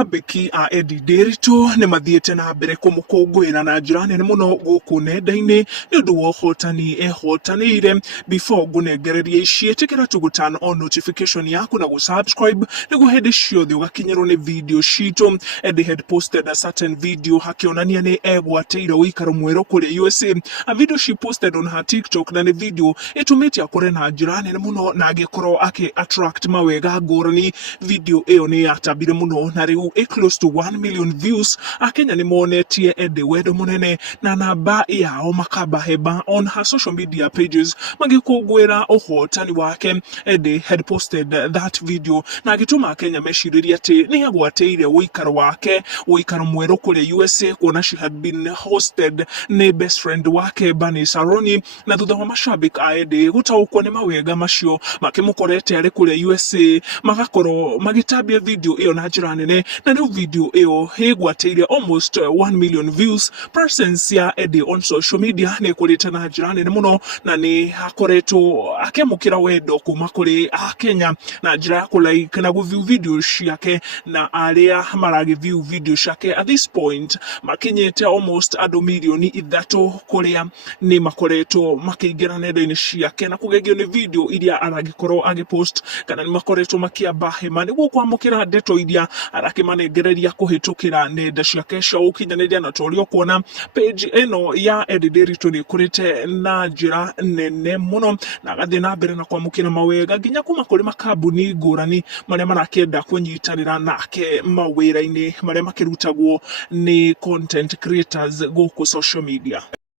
Abeki a Edday ne mathiete na mbere kumukungwira na njira nene muno guku nenda-ini ni undu wa Uhotani ehotanire. Before ngunegereria ici tikira tu gu turn on notification yaku na gusubscribe niguo hindi ciothe ugakinyirwo ni video citu. Edday had posted a certain video hakionania ni egwateire uikaro mweru kuri USA. A video she posted on her TikTok na ni video itumite akore na njira nene muno na agikorwo attract mawega ngurani. Video iyo ni yatabire muno na riu close to 1 million views. Akenya ni monetie Edday wedo munene na namba yao makaba heba on her social media pages magikugwira Uhotani wake. Edday had posted that video na agituma Akenya meshiriria ati ni agwateire uikaro wake, uikaro mweru kule USA, kuona she had been hosted ni best friend wake Bani Saroni. Na thutha wa mashabik a Edday gutaukwo ni mawega macio makimukorete ari kule USA magakoro magitabia video iyo na njira nene. Na new video iyo hegwateire almost 1 million views. Presence ya Edday on social media ni kurite na njira nene muno na ni hakoretwo akemukira wendo kuma kuri Akenya na njira ya kulike na view video ciake, na aria maragi view video ciake at this point makinyete almost andu milioni 3 kuria ni makoretwo makiingira nenda-ini ciake na kugegio ni video iria aragikorwo agipost, kana ni makoretwo makiamba hema niguo kwamukira ndeto iria arakimanegereria kuhitukira nenda ciake cia ukinyaniria. Na torio kuona page eno ya Edday ni kurite na njira nene muno na agathie na mbere na kwamukira mawega nginya kuma kuri makambuni ngurani maria marakenda kunyitanira nake mawira-ini maria makirutagwo ni content creators guku social media.